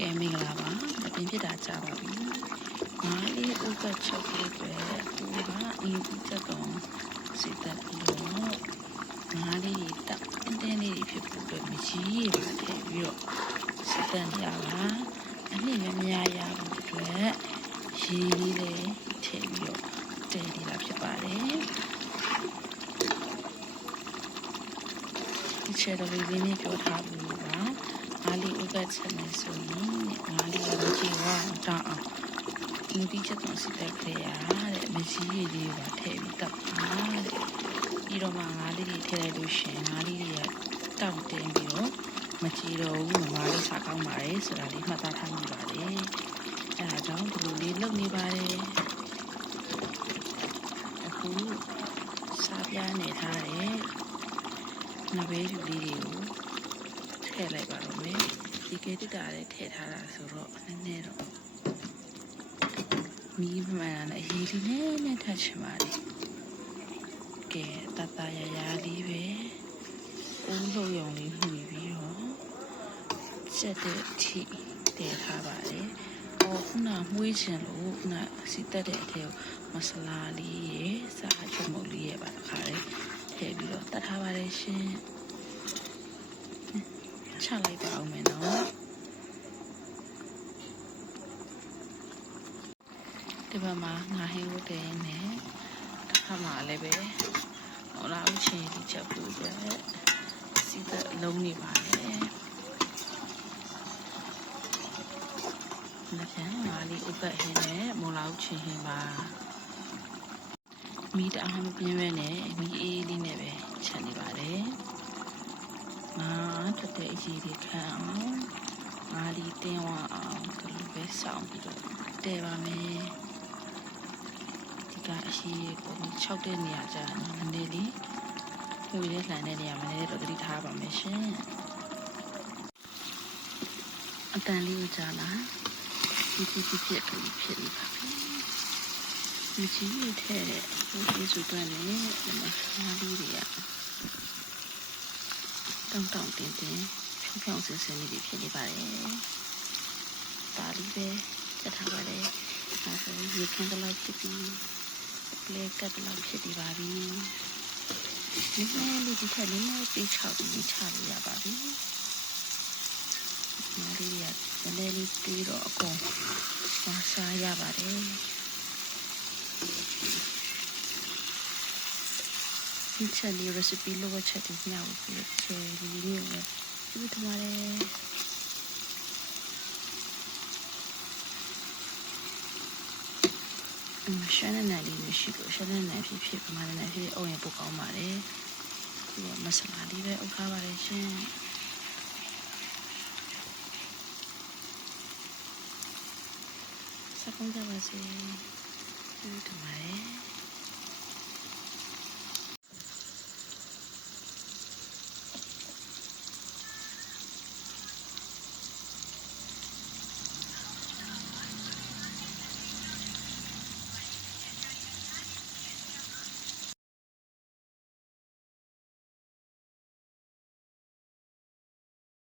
ကဲမင်္ဂလာပါမတင်ဖြစ်တာကြပါပြီငါးလေးဥပ္ပတ်ချုပ်လေးတွေသူကအင်းဒီချက်တော့စိတ်သက်ပြီးတော့ငါးလေးတက်တင်းလေးဖြစ်ဖို့အတွက်မကြီးရပါထည့်ပြီးတော့စိတ်သက်နေရပါအနည်းများရဖို့အတွက်ရေလေးလေးထည့်ပြီးတော့တည်နေတာဖြစ်ပါတယ်ဒီချက်တော်လေးလေးပြောထားပြီးပါငါးလေးဥပ္ပတ်ချက်နေဆိုရင်ငါးလေးကိုကြည့်ရအောင်တောင်းအောင်ဒီဒီချက်တော့စိတ်သက်ခဲ့ရတဲ့မကြီးရည်လေးပါထည့်ပြီးတက်ပါတဲ့ပြီးတော့မှငါးလေးတွေထည့်လိုက်လို့ရှင်ငါးလေးတွေကတောက်တင်းပြီးတော့မကြည့်တော့ဘူးငါးလေးစားကောင်းပါတယ်ဆိုတာလေးမှတ်သားထားမိပါတယ်အဲဒါကြောင့်ဒီလိုလေးလုပ်နေပါတယ်အခုစားပြားနေထားတဲ့နဘေးယူလေးတွေကိုထည့်လိုက်ပါတော့မယ်ဒီကေတတာလေးထည့်ထားတာဆိုတော့နည်းနည်းတော့မီးမှန်တယ်အရေးလေးနဲ့ထပ်ချင်ပါတယ်ကဲတတရရလေးပဲဦးလုံးရုံလေးမှီပြီးတော့စက်တဲ့အထိတည်ထားပါတယ်ခုနမှုေးချင်လို့ခုနစီတက်တဲ့အထက်မဆလာလေးရယ်စားချုံမုတ်လေးရယ်ပါတခါလေးထည့်ပြီးတော့တတ်ထားပါတယ်ရှင်ချလိုက်ပါအောင်မယ်နော်ဒီဘက်မှာငါဟင်းကိုတင်နေတစ်ခါမှလည်းပဲဟောလာဦးချင်းဒီချက်ဖို့ပဲစီသက်လုံးနေပါလေလက်ချမ်းငါလေးဥပတ်ဟင်းနဲ့မော်လာဦးချင်းဟင်းပါမီးတအားမပြင်းပဲနဲ့မီးအေးလေးနဲ့ပဲချက်နေပါတယ်ငါထွက်တဲ့အရေးတွေခံအောင်ငါလေးတင်းဝအောင်ဒီလိုပဲစောင့်ပြီးတော့တဲပါမယ်အရှိကို6တဲ့နေရာကြာနည်းနည်းလေးဖြိုးလေးလှန်တဲ့နေရာမှာလည်းတော့တတိထားပါမယ်ရှင်အတန်လေးကိုကြာလာဒီဖြစ်နေပါပြီဒီကြီးရဲ့ထဲဟိုဒီစုတွန်းနေဒီမှာငါးလေးတွေကတောင်းတင်းဖြောင်းဆင်းလေးဖြစ်နေပါတယ်ဒါလေးပဲချက်ထားပါတယ်အဲဆိုရေခင်းတလိုက်ဖြစ်ပြီးလေကပ်လောက်ဖြစ်နေပါပြီ။ဒီနေ့လူဒီထက်လေးနဲ့ပြေးချောက်ပြီးချလို့ရပါပြီ။မာရီယာလည်းလေးပြေးတော့အကုန်စားရပါတယ်။ဒီချက်လေး recipe လို့ချက်ဒီညောက်ပြီးချေလေးမျိုးနဲ့ဒီထမားလေးရှမ်းနဲ့လေးမရှိလို့ရှမ်းနဲ့ဖြစ်ပမာဏနဲ့ဖြစ်အုံရင်ပိုကောင်းပါတယ်ဒီမဆလာလေးပဲအုပ်ထားပါတယ်ရှင်စကောင်းကြပါစေဒီမှာ